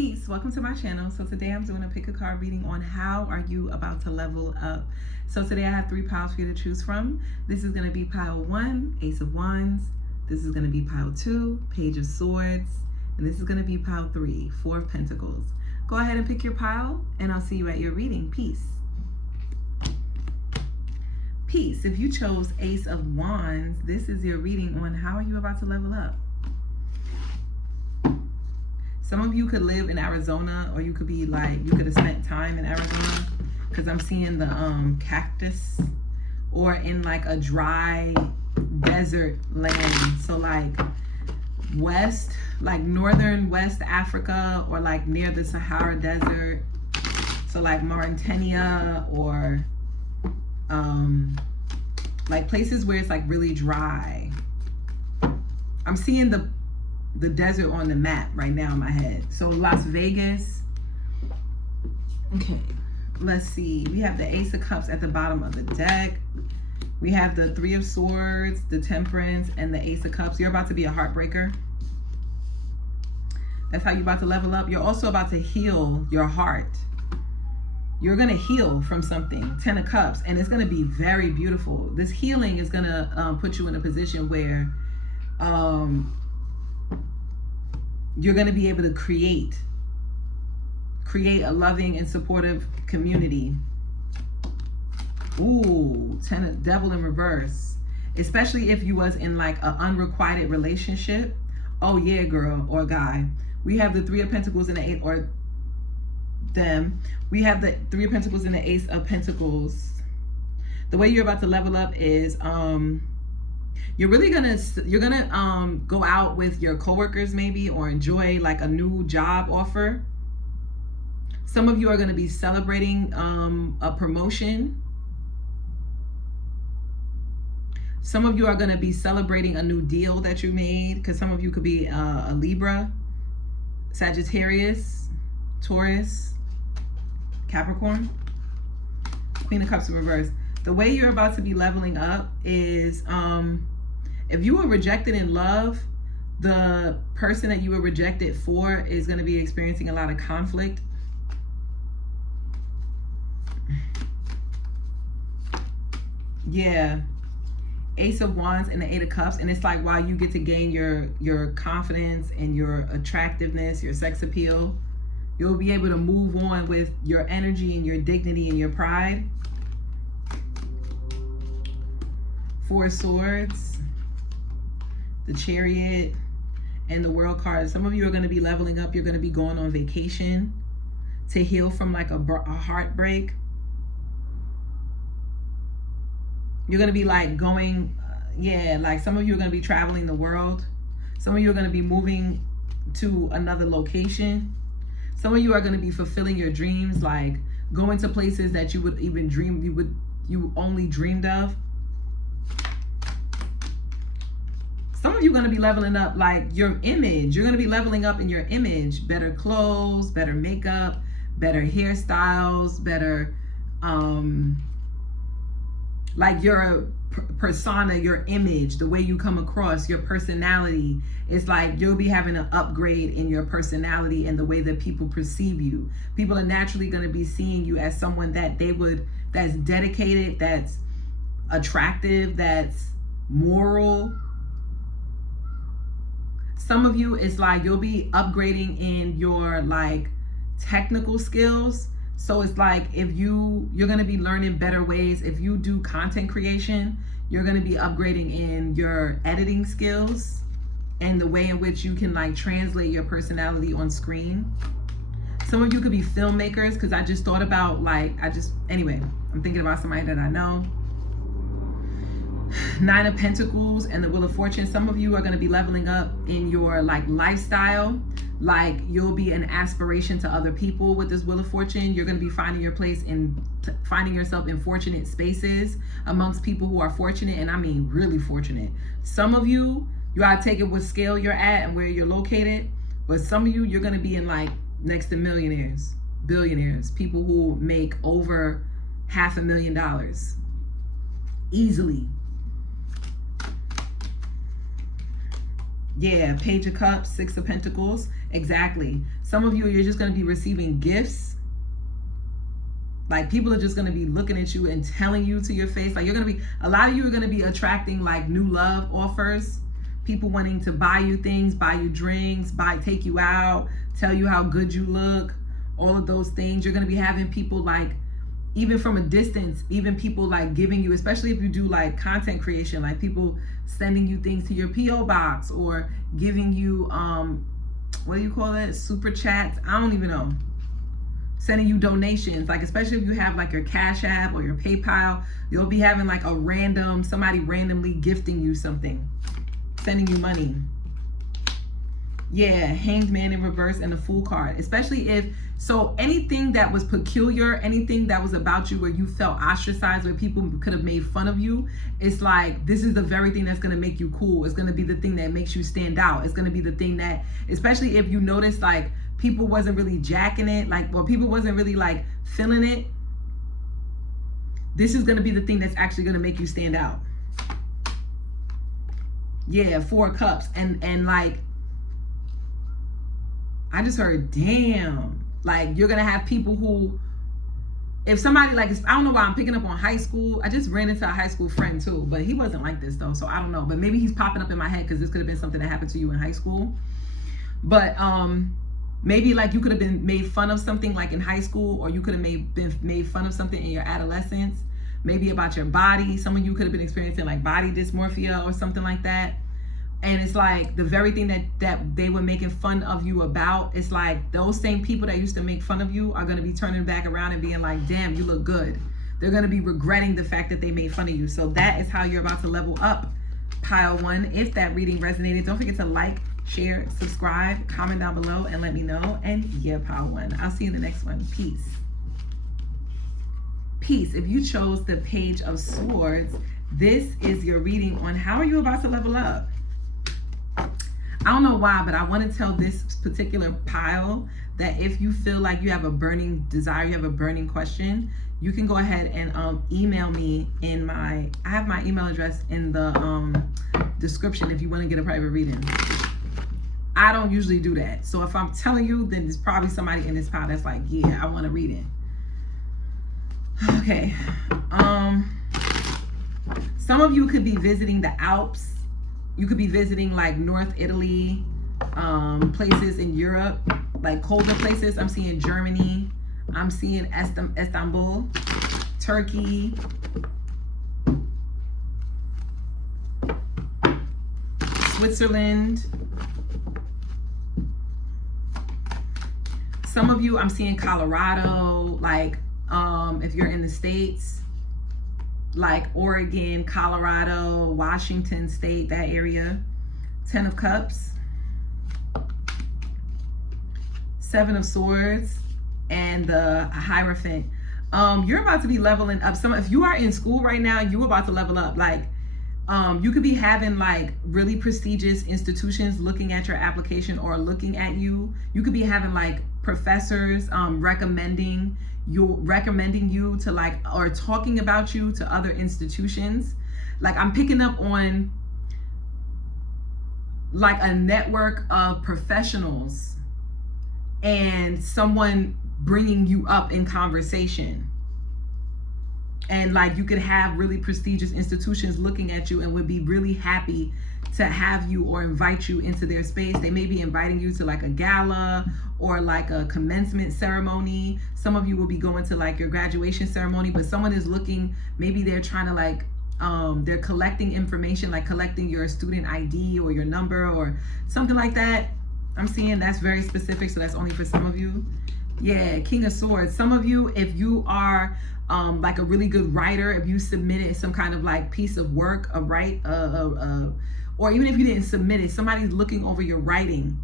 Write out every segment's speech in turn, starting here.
Peace, welcome to my channel. So today I'm doing a pick a card reading on how are you about to level up. So today I have 3 piles for you to choose from. This is going to be pile 1, Ace of Wands. This is going to be pile 2, Page of Swords. And this is going to be pile 3, 4 of Pentacles. Go ahead and pick your pile and I'll see you at your reading. Peace. Peace. If you chose Ace of Wands, this is your reading on how are you about to level up. Some of you could live in Arizona, or you could be like, you could have spent time in Arizona, because I'm seeing the cactus, or in like a dry desert land. So like west, like northern West Africa, or like near the Sahara Desert. So like Mauritania, or like places where it's like really dry. I'm seeing the desert on the map right now in my head. So Las Vegas. Okay, let's see. We have the Ace of Cups at the bottom of the deck. We have the 3 of Swords, the Temperance, and the Ace of Cups. You're about to be a heartbreaker. That's how you're about to level up. You're also about to heal your heart. You're going to heal from something. 10 of Cups. And it's going to be very beautiful. This healing is going to put you in a position where you're going to be able to create a loving and supportive community. Ooh, 10 of Devil in reverse. Especially if you was in like an unrequited relationship. Oh yeah, girl or guy. We have the 3 of Pentacles and the 8, or them. We have the 3 of Pentacles and the Ace of Pentacles. The way you're about to level up is you're gonna go out with your coworkers maybe, or enjoy like a new job offer. Some of you are going to be celebrating a promotion. Some of you are going to be celebrating a new deal that you made, because some of you could be a Libra, Sagittarius, Taurus, Capricorn. Queen of Cups in reverse. The way you're about to be leveling up is if you were rejected in love, the person that you were rejected for is going to be experiencing a lot of conflict. Yeah. Ace of Wands and the 8 of Cups. And it's like, while you get to gain your confidence and your attractiveness, your sex appeal, you'll be able to move on with your energy and your dignity and your pride. 4 of Swords, the Chariot, and the World card. Some of you are going to be leveling up. You're going to be going on vacation to heal from like a heartbreak. You're going to be like going, like some of you are going to be traveling the world. Some of you are going to be moving to another location. Some of you are going to be fulfilling your dreams, like going to places that you would even dream, you only dreamed of. Some of you are going to be leveling up like your image. You're going to be leveling up in your image. Better clothes, better makeup, better hairstyles, better, like your persona, your image, the way you come across, your personality. It's like you'll be having an upgrade in your personality and the way that people perceive you. People are naturally going to be seeing you as someone that that's dedicated, that's attractive, that's moral. Some of you, it's like you'll be upgrading in your like technical skills. So it's like if you're going to be learning better ways. If you do content creation, you're going to be upgrading in your editing skills and the way in which you can like translate your personality on screen. Some of you could be filmmakers, because I just thought about anyway, I'm thinking about somebody that I know. 9 of Pentacles and the Wheel of Fortune. Some of you are going to be leveling up in your like lifestyle. Like you'll be an aspiration to other people with this Wheel of Fortune. You're going to be finding your place in finding yourself in fortunate spaces amongst people who are fortunate, and I mean really fortunate. Some of you gotta take it what scale you're at and where you're located. But some of you, you're going to be in like next to millionaires, billionaires, people who make over $500,000 easily. Yeah, Page of Cups, Six of Pentacles. Exactly. Some of you, you're just going to be receiving gifts. Like, people are just going to be looking at you and telling you to your face. Like, you're going to be, a lot of you are going to be attracting like new love offers. People wanting to buy you things, buy you drinks, take you out, tell you how good you look. All of those things. You're going to be having people like, even from a distance, even people like giving you, especially if you do like content creation, like people sending you things to your PO box or giving you, what do you call it? Super chats. I don't even know. Sending you donations, like especially if you have like your Cash App or your PayPal, you'll be having like somebody randomly gifting you something, sending you money. Yeah, Hanged Man in reverse and the Fool card. Especially if, so anything that was peculiar, anything that was about you where you felt ostracized, where people could have made fun of you, it's like, this is the very thing that's going to make you cool. It's going to be the thing that makes you stand out. It's going to be the thing that, especially if you notice like people wasn't really jacking it, like, well, people wasn't really like feeling it. This is going to be the thing that's actually going to make you stand out. Yeah, Four of Cups. And like, I just heard, damn, like you're going to have people who, if somebody like, I don't know why I'm picking up on high school. I just ran into a high school friend too, but he wasn't like this though. So I don't know, but maybe he's popping up in my head because this could have been something that happened to you in high school. But maybe like you could have been made fun of something like in high school, or you could have been made fun of something in your adolescence, maybe about your body. Some of you could have been experiencing like body dysmorphia or something like that. And it's like the very thing that they were making fun of you about, it's like those same people that used to make fun of you are going to be turning back around and being like, damn, you look good. They're going to be regretting the fact that they made fun of you. So that is how you're about to level up, pile one. If that reading resonated, don't forget to like, share, subscribe, comment down below, and let me know. And yeah, pile one. I'll see you in the next one. Peace. Peace. If you chose the Page of Swords, this is your reading on how are you about to level up. I don't know why, but I want to tell this particular pile that if you feel like you have a burning desire, you have a burning question, you can go ahead and email me in I have my email address in the description if you want to get a private reading. I don't usually do that. So if I'm telling you, then there's probably somebody in this pile that's like, yeah, I want to read it. Okay. Some of you could be visiting the Alps. You could be visiting like North Italy, places in Europe, like colder places. I'm seeing Germany. I'm seeing Istanbul, Turkey, Switzerland. Some of you, I'm seeing Colorado, like if you're in the States, like Oregon, Colorado, Washington State, that area. 10 of Cups, 7 of Swords, and the Hierophant. You're about to be leveling up. If you are in school right now, you're about to level up. Like you could be having like really prestigious institutions looking at your application or looking at you. You could be having like professors recommending you to like, or talking about you to other institutions. Like I'm picking up on like a network of professionals and someone bringing you up in conversation. And like you could have really prestigious institutions looking at you and would be really happy to have you or invite you into their space. They may be inviting you to like a gala or like a commencement ceremony. Some of you will be going to like your graduation ceremony, but someone is looking, maybe they're trying to like, they're collecting information, like collecting your student ID or your number or something like that. I'm seeing that's very specific, so that's only for some of you. Yeah, King of Swords. Some of you, if you are like a really good writer, if you submitted some kind of like piece of work, or even if you didn't submit it, somebody's looking over your writing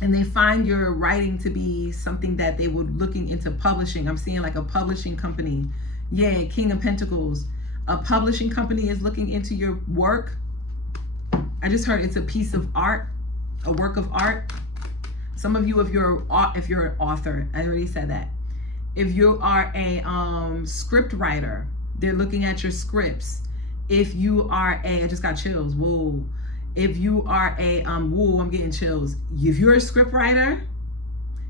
and they find your writing to be something that they were looking into publishing. I'm seeing like a publishing company. Yeah, King of Pentacles. A publishing company is looking into your work. I just heard it's a piece of art, a work of art. Some of you, if you're an author, I already said that. If you are a script writer, they're looking at your scripts. If you are I just got chills, whoa. If you are a woo, I'm getting chills. If you're a script writer,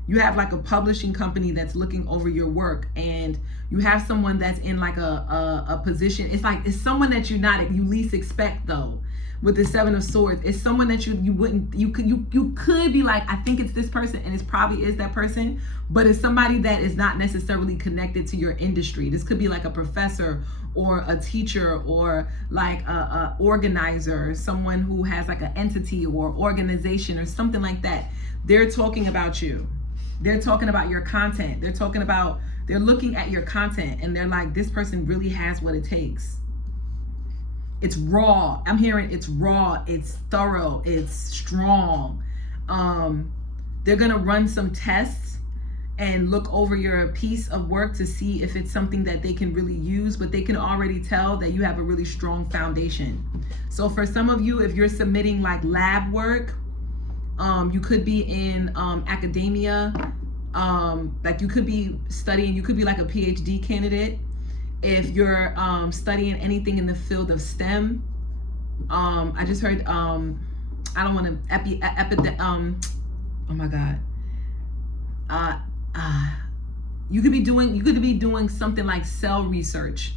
you have like a publishing company that's looking over your work, and you have someone that's in like a position. It's like it's someone that you least expect though. With the Seven of Swords, it's someone that you could be like, I think it's this person, and it probably is that person, but it's somebody that is not necessarily connected to your industry. This could be like a professor or a teacher or like a organizer, someone who has like an entity or organization or something like that. They're talking about you. They're talking about your content. They're looking at your content, and they're like, this person really has what it takes. It's raw. I'm hearing it's raw, it's thorough, it's strong. They're gonna run some tests and look over your piece of work to see if it's something that they can really use, but they can already tell that you have a really strong foundation. So for some of you, if you're submitting like lab work, you could be in academia, like you could be studying, you could be like a PhD candidate. If you're studying anything in the field of STEM, I just heard, I don't want to, oh my God. You could be doing something like cell research,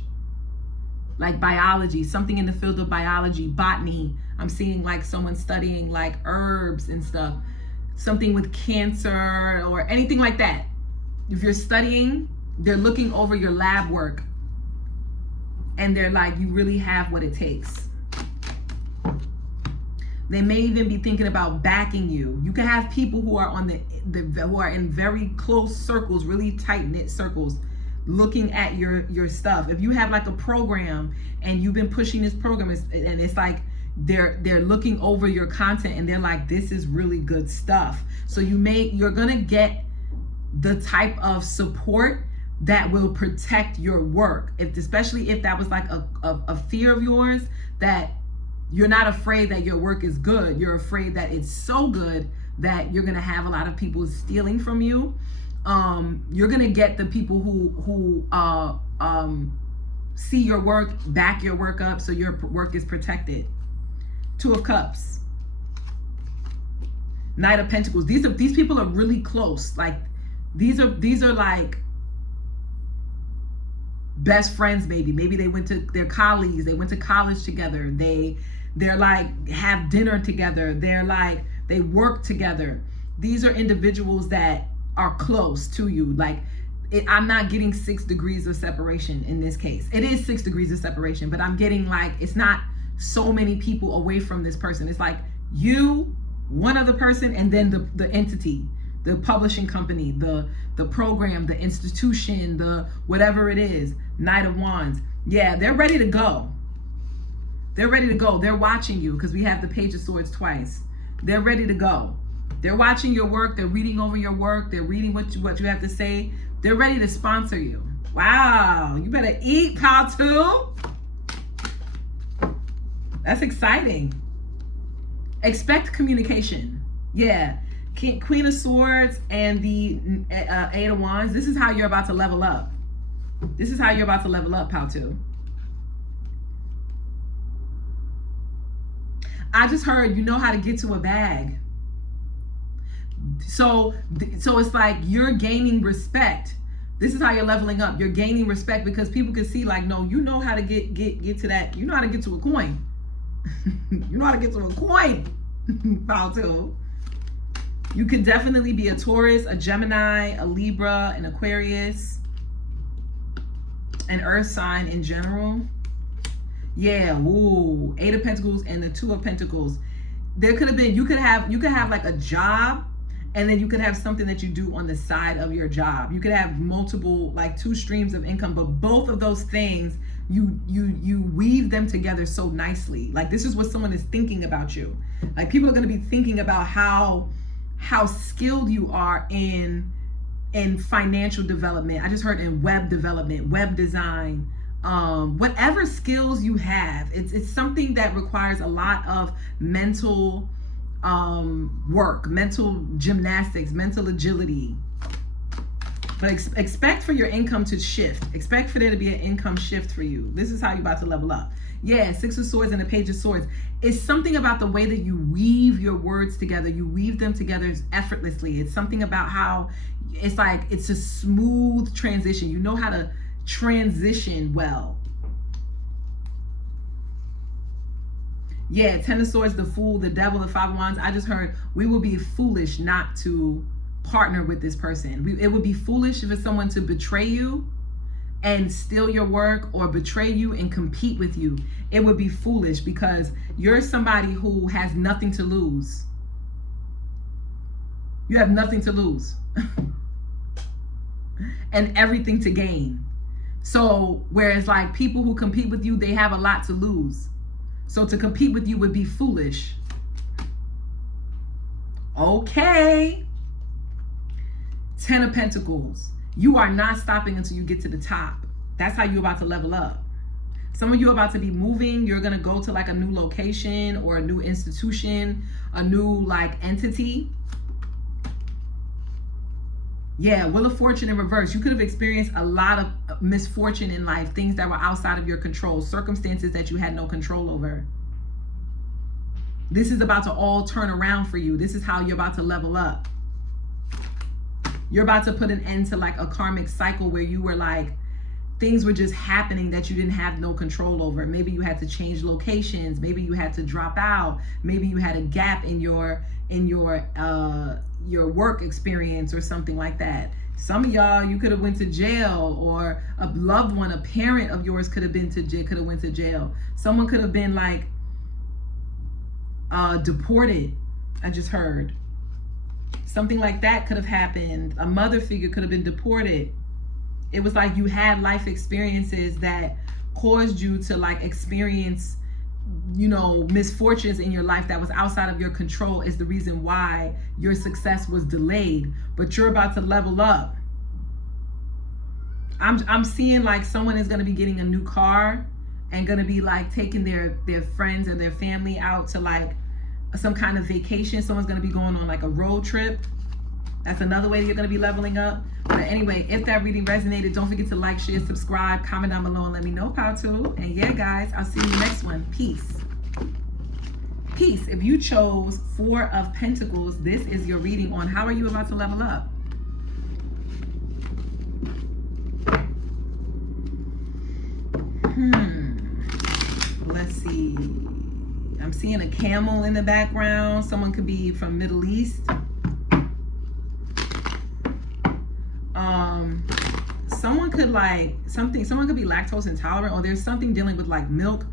like biology, something in the field of biology, botany. I'm seeing like someone studying like herbs and stuff, something with cancer or anything like that. If you're studying, they're looking over your lab work, and they're like, you really have what it takes. They may even be thinking about backing you. You can have people who are on who are in very close circles, really tight-knit circles, looking at your stuff. If you have like a program and you've been pushing this program, and it's like they're looking over your content, and they're like, this is really good stuff. So you're gonna get the type of support that will protect your work. Especially if that was like a fear of yours, that you're not afraid that your work is good. You're afraid that it's so good that you're gonna have a lot of people stealing from you. You're gonna get the people who see your work, back your work up, so your work is protected. Two of Cups, Knight of Pentacles. These people are really close. Like these are like best friends. Maybe they're colleagues, they went to college together, they're like have dinner together, they're like they work together. These are individuals that are close to you. Like I'm not getting 6 degrees of separation in this case. It is 6 degrees of separation, but I'm getting like, it's not so many people away from this person. It's like you, one other person, and then the entity, the publishing company, the program, the institution, the whatever it is. Knight of Wands. Yeah, they're ready to go. They're ready to go. They're watching you, because we have the Page of Swords twice. They're ready to go. They're watching your work. They're reading over your work. They're reading what you have to say. They're ready to sponsor you. Wow, you better eat, pal, too. That's exciting. Expect communication. Yeah. Queen of Swords and the 8 of Wands. This is how you're about to level up. This is how you're about to level up, pal, too. I just heard you know how to get to a bag. So it's like you're gaining respect. This is how you're leveling up. You're gaining respect because people can see like, no, you know how to get to that. You know how to get to a coin. You know how to get to a coin, pal, too. You could definitely be a Taurus, a Gemini, a Libra, an Aquarius, an Earth sign in general. Yeah, ooh, 8 of Pentacles and the 2 of Pentacles. There could have been, you could have like a job, and then you could have something that you do on the side of your job. You could have multiple, like 2 streams of income, but both of those things, you weave them together so nicely. Like this is what someone is thinking about you. Like people are going to be thinking about how skilled you are in financial development. I just heard in web development, web design, whatever skills you have. It's something that requires a lot of mental work, mental gymnastics, mental agility. But expect for your income to shift. Expect for there to be an income shift for you. This is how you're about to level up. Yeah, Six of Swords and the Page of Swords. It's something about the way that you weave your words together. You weave them together effortlessly. It's something about how it's like it's a smooth transition. You know how to transition well. Yeah, Ten of Swords, the Fool, the Devil, the Five of Wands. I just heard we will be foolish not to partner with this person. It would be foolish if it's someone to betray you and steal your work, or betray you and compete with you. It would be foolish because you're somebody who has nothing to lose. You have nothing to lose and everything to gain. So whereas like people who compete with you, they have a lot to lose. So to compete with you would be foolish. Okay. Ten of Pentacles. You are not stopping until you get to the top. That's how you're about to level up. Some of you are about to be moving. You're going to go to like a new location or a new institution, a new like entity. Yeah, Wheel of Fortune in reverse. You could have experienced a lot of misfortune in life, things that were outside of your control, circumstances that you had no control over. This is about to all turn around for you. This is how you're about to level up. You're about to put an end to like a karmic cycle where you were like, things were just happening that you didn't have no control over. Maybe you had to change locations. Maybe you had to drop out. Maybe you had a gap in your work experience or something like that. Some of y'all, you could have went to jail, or a loved one, a parent of yours could have been to jail, could have went to jail. Someone could have been like deported. I just heard. Something like that could have happened. A mother figure could have been deported. It was like you had life experiences that caused you to like experience, you know, misfortunes in your life that was outside of your control is the reason why your success was delayed. But you're about to level up. I'm seeing like someone is going to be getting a new car and going to be like taking their friends and their family out to like some kind of vacation. Someone's going to be going on like a road trip. That's another way that you're going to be leveling up. But anyway, if that reading resonated, don't forget to like, share, subscribe, comment down below and let me know how to. And yeah, guys, I'll see you in the next one. Peace. Peace. If you chose Four of Pentacles, this is your reading on how are you about to level up. Let's see. I'm seeing a camel in the background. Someone could be from Middle East. Someone could like someone could be lactose intolerant, or there's something dealing with like milk.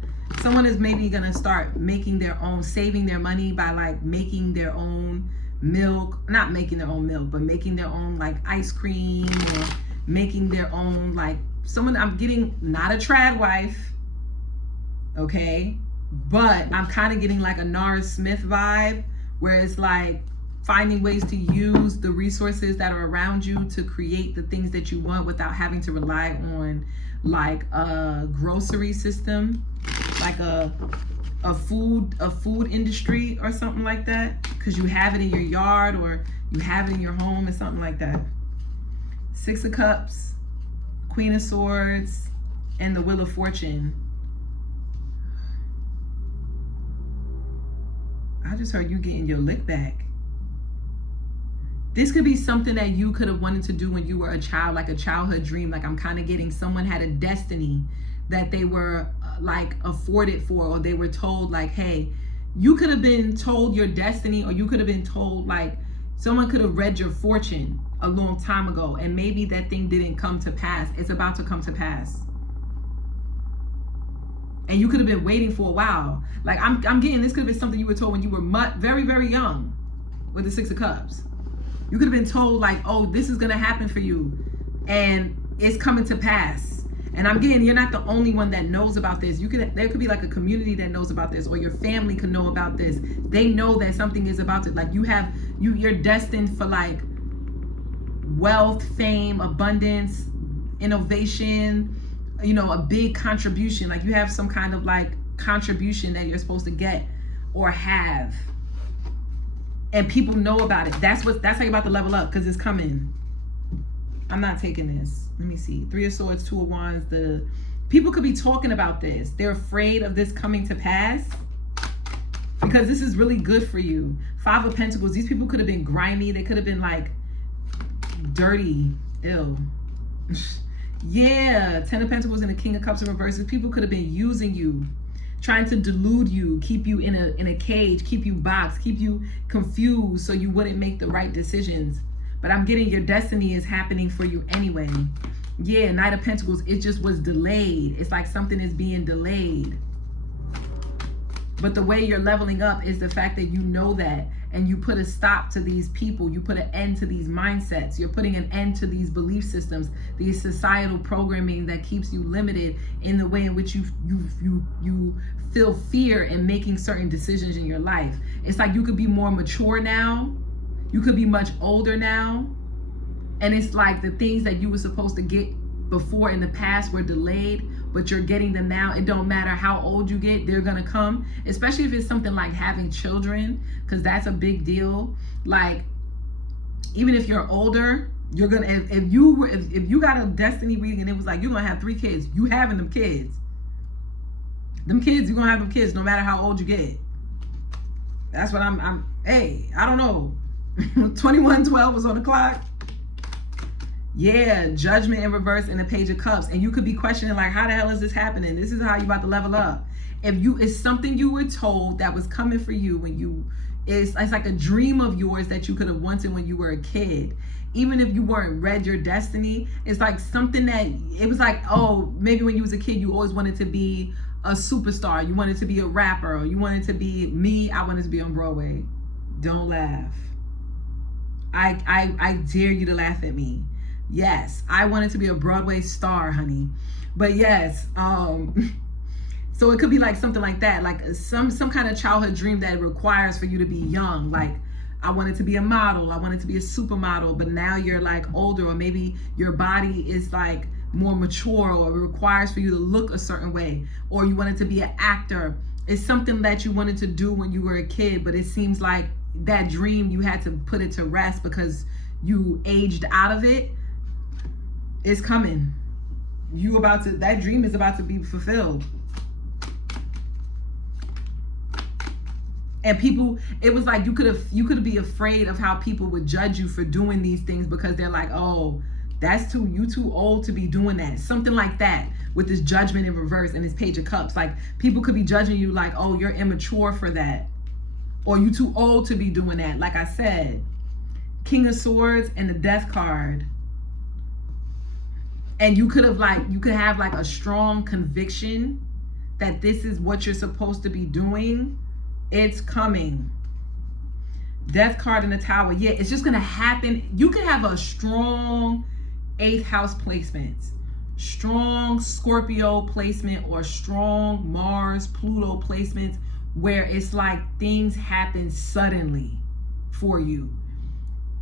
Someone is maybe gonna start making their own, saving their money by like making their own milk, not making their own milk, but making their own like ice cream, or making their own like someone. I'm getting not a trad wife, okay, but I'm kind of getting like a Nara Smith vibe, where it's like finding ways to use the resources that are around you to create the things that you want without having to rely on like a grocery system, like a food industry or something like that, because you have it in your yard or you have it in your home or something like that. Six of Cups, Queen of Swords, and the Wheel of Fortune. I just heard you getting your lick back. This could be something that you could have wanted to do when you were a child, like a childhood dream. Like I'm kind of getting someone had a destiny that they were like afforded for, or they were told like, hey, you could have been told your destiny, or you could have been told like someone could have read your fortune a long time ago, and maybe that thing didn't come to pass. It's about to come to pass. And you could have been waiting for a while. Like I'm getting, this could have been something you were told when you were very, very young with the Six of Cups. You could have been told like, oh, this is going to happen for you. And it's coming to pass. And I'm getting, you're not the only one that knows about this. There could be like a community that knows about this, or your family could know about this. They know that something is about to, like you're destined for like wealth, fame, abundance, innovation, you know, a big contribution. Like you have some kind of like contribution that you're supposed to get or have. And people know about it. That's how you're about to level up, because it's coming. I'm not taking this. Let me see. 3 of Swords, 2 of Wands. The people could be talking about this. They're afraid of this coming to pass because this is really good for you. 5 of Pentacles. These people could have been grimy. They could have been like dirty. Ew. Yeah. 10 of Pentacles and the King of Cups in reverse. People could have been using you, trying to delude you, keep you in a cage, keep you boxed, keep you confused so you wouldn't make the right decisions. But I'm getting your destiny is happening for you anyway. Yeah, Knight of Pentacles, it just was delayed. It's like something is being delayed. But the way you're leveling up is the fact that you know that, and you put a stop to these people. You put an end to these mindsets. You're putting an end to these belief systems, these societal programming that keeps you limited in the way in which you feel fear in making certain decisions in your life. It's like you could be more mature now. You could be much older now. And it's like the things that you were supposed to get before in the past were delayed, but you're getting them now. It don't matter how old you get, they're gonna come, especially if it's something like having children, because that's a big deal. Like, even if you're older, you're gonna, if you got a destiny reading and it was like, you're gonna have 3 kids, you having them kids. Them kids, you're gonna have them kids no matter how old you get. That's what hey, I don't know. 2112 was on the clock. Yeah, Judgment in reverse and the Page of Cups. And you could be questioning, like, how the hell is this happening? This is how you about to level up. It's something you were told that was coming for you when it's like a dream of yours that you could have wanted when you were a kid. Even if you weren't read your destiny, it's like something that, it was like, oh, maybe when you was a kid, you always wanted to be a superstar. You wanted to be a rapper. Or you wanted to be me. I wanted to be on Broadway. Don't laugh. I dare you to laugh at me. Yes, I wanted to be a Broadway star, honey. But yes, so it could be like something like that, like some kind of childhood dream that requires for you to be young. Like, I wanted to be a model, I wanted to be a supermodel, but now you're like older, or maybe your body is like more mature, or it requires for you to look a certain way, or you wanted to be an actor. It's something that you wanted to do when you were a kid, but it seems like that dream, you had to put it to rest because you aged out of it. It's coming. That dream is about to be fulfilled. And people, it was like you could be afraid of how people would judge you for doing these things because they're like, oh, you too old to be doing that. Something like that with this Judgment in reverse and this Page of Cups. Like, people could be judging you like, oh, you're immature for that. Or you too old to be doing that. Like I said, King of Swords and the Death card. And you could have like a strong conviction that this is what you're supposed to be doing. It's coming. Death card in the Tower. Yeah, it's just gonna happen. You could have a strong 8th house placement, strong Scorpio placement, or strong Mars, Pluto placement, where it's like things happen suddenly for you.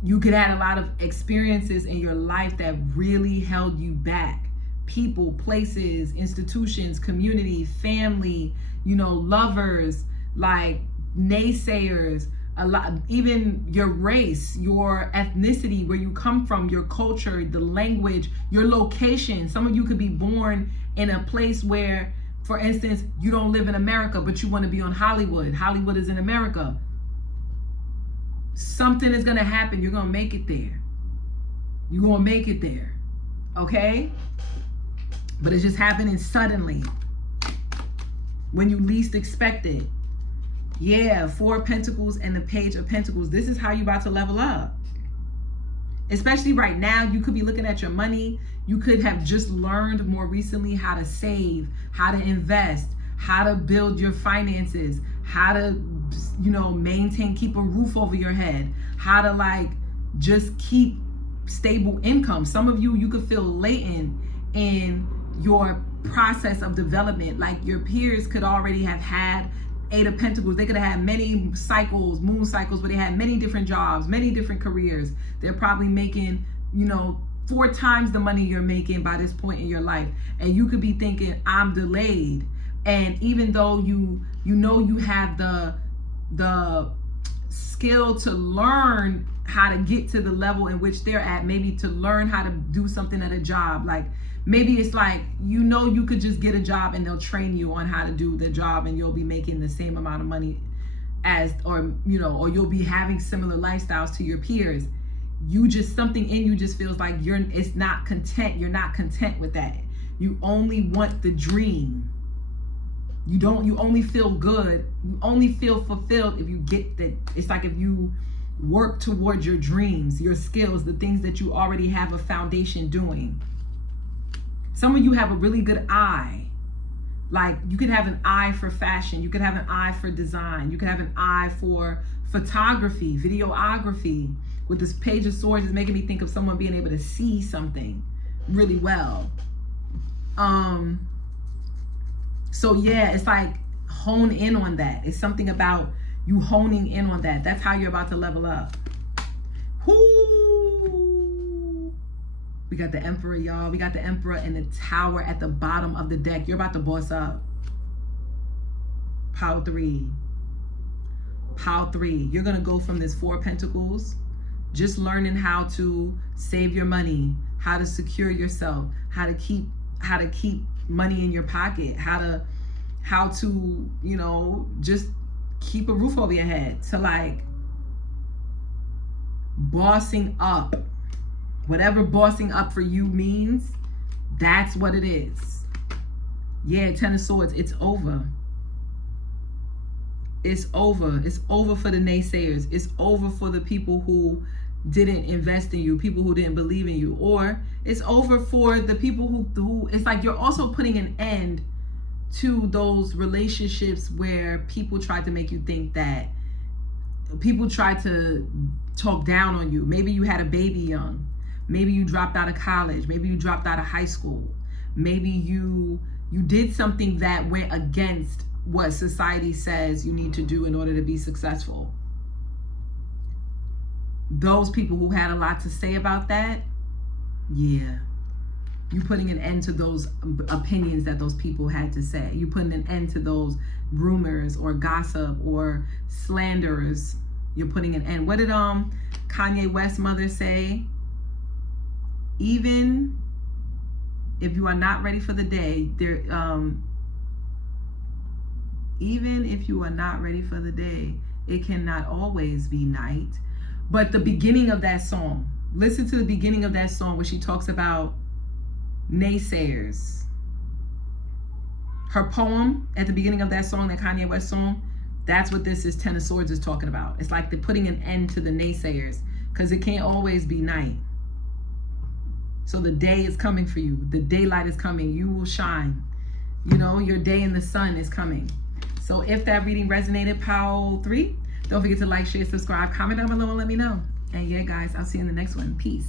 You could have a lot of experiences in your life that really held you back. People, places, institutions, community, family, lovers, like naysayers, a lot, even your race, your ethnicity, where you come from, your culture, the language, your location. Some of you could be born in a place where, for instance, you don't live in America, but you want to be on Hollywood. Hollywood is in America. Something is going to happen. You're going to make it there. You're going to make it there. Okay? But it's just happening suddenly, when you least expect it. Yeah, 4 of Pentacles and the Page of Pentacles. This is how you're about to level up. Especially right now, you could be looking at your money. You could have just learned more recently how to save, how to invest, how to build your finances, how to, maintain, keep a roof over your head, how to like just keep stable income. Some of you could feel latent in your process of development. Like, your peers could already have had 8 of Pentacles. They could have had many cycles, moon cycles, where they had many different jobs, many different careers. They're probably making, 4 times the money you're making by this point in your life. And you could be thinking, I'm delayed. And even though you have the skill to learn how to get to the level in which they're at, maybe to learn how to do something at a job. Like maybe it's like, you could just get a job and they'll train you on how to do the job and you'll be making the same amount of money or you'll be having similar lifestyles to your peers. Something in you just feels like you're not content with that. You only want the dream. You only feel good, you only feel fulfilled if you get that. It's like if you work towards your dreams, your skills, the things that you already have a foundation doing. Some of you have a really good eye. Like you could have an eye for fashion, you could have an eye for design, you could have an eye for photography, videography. With this Page of Swords, it's making me think of someone being able to see something really well. So yeah, it's like hone in on that. It's something about you honing in on that. That's how you're about to level up. Whoo! We got the Emperor, y'all. We got the Emperor and the Tower at the bottom of the deck. You're about to boss up. Pile 3. Pile 3. You're going to go from this 4 of Pentacles, just learning how to save your money, how to secure yourself, how to keep money in your pocket, how to just keep a roof over your head, to like bossing up. Whatever bossing up for you means, that's what it is. Yeah, 10 of Swords, it's over. It's over. It's over for the naysayers. It's over for the people who didn't invest in you, people who didn't believe in you. Or it's over for the people who it's like you're also putting an end to those relationships where people tried to make you think that, people tried to talk down on you. Maybe you had a baby young. Maybe you dropped out of college. Maybe you dropped out of high school. Maybe you did something that went against what society says you need to do in order to be successful. Those people who had a lot to say about that, yeah, you putting an end to those opinions that those people had to say. You putting an end to those rumors or gossip or slanders. You're putting an end. What did Kanye West's mother say? Even if you are not ready for the day, even if you are not ready for the day, it cannot always be night. But the beginning of that song, listen to the beginning of that song where she talks about naysayers. Her poem at the beginning of that song, that Kanye West song, that's what this is, 10 of Swords is talking about. It's like they're putting an end to the naysayers, because it can't always be night. So the day is coming for you. The daylight is coming. You will shine. Your day in the sun is coming. So if that reading resonated, Pile 3, don't forget to like, share, subscribe, comment down below and let me know. And yeah, guys, I'll see you in the next one. Peace.